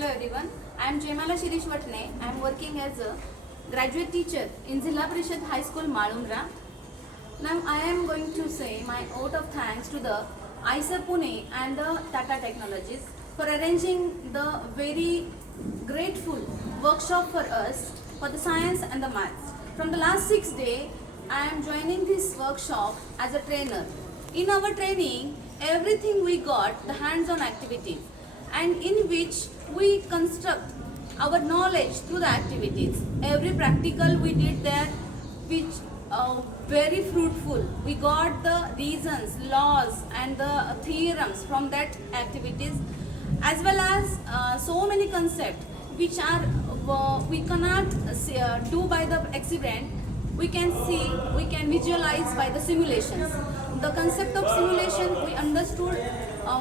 Hello everyone, I am Jemala Shirish Watne. I am working as a graduate teacher in Zilla Parishad High School, Malundra. Now I am going to say my vote of thanks to the ISER Pune and the Tata Technologies for arranging the very grateful workshop for us for the science and the maths. From the last 6 days, I am joining this workshop as a trainer. In our training, everything we got the hands-on activities, and in which we construct our knowledge through the activities. Every practical we did there, which very fruitful. We got the reasons, laws and the theorems from that activities, as well as so many concepts which are we cannot do by the experiment. We can see, we can visualize by the simulations. The concept of simulation we understood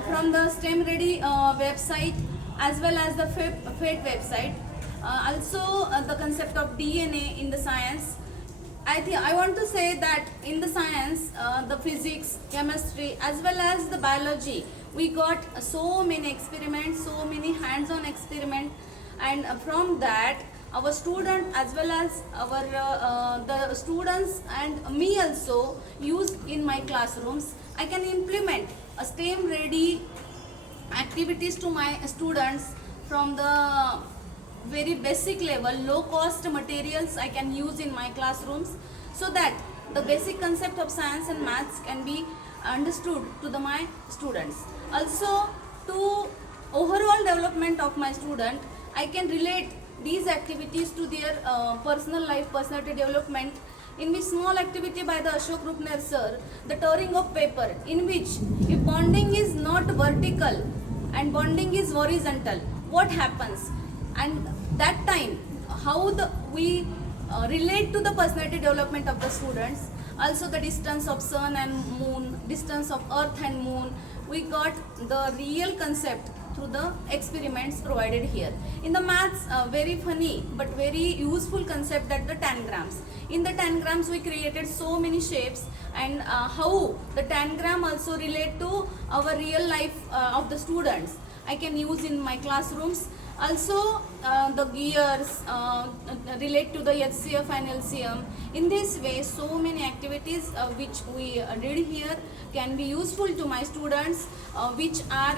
from the STEM Ready website as well as the FATE website. Also the concept of DNA in the science. I want to say that in the science, the physics, chemistry as well as the biology, we got so many experiments, so many hands-on experiments, and from that our student as well as our the students and me also use in my classrooms. I can implement a STEM ready activities to my students from the very basic level. Low cost materials I can use in my classrooms, so that the basic concept of science and maths can be understood to my students. Also, to overall development of my student, I can relate these activities to their personal life, personality development, in which small activity by the Ashok Rupner sir, the tearing of paper, in which if bonding is not vertical and bonding is horizontal, what happens? And that time, how we relate to the personality development of the students. Also the distance of sun and moon, distance of earth and moon, we got the real concept through the experiments provided here. In the maths, very funny but very useful concept, that the tangrams. In the tangrams we created so many shapes, and how the tangram also relate to our real life of the students, I can use in my classrooms. Also the gears relate to the HCF and LCM. In this way, so many activities which we did here can be useful to my students which are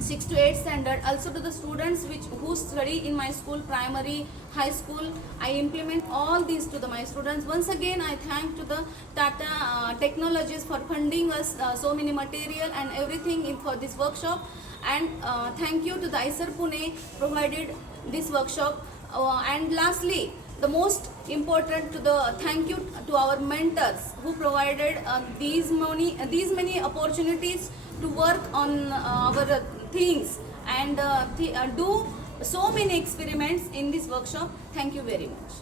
6 to 8 standard. Also to the students who study in my school, primary, high school, I implement all these to my students. Once again, I thank to the Tata Technologies for funding us so many material and everything for this workshop. And thank you to the ISER Pune provided this workshop. And lastly, the most important, to the thank you to our mentors who provided these many opportunities to work on our things and do so many experiments in this workshop. Thank you very much.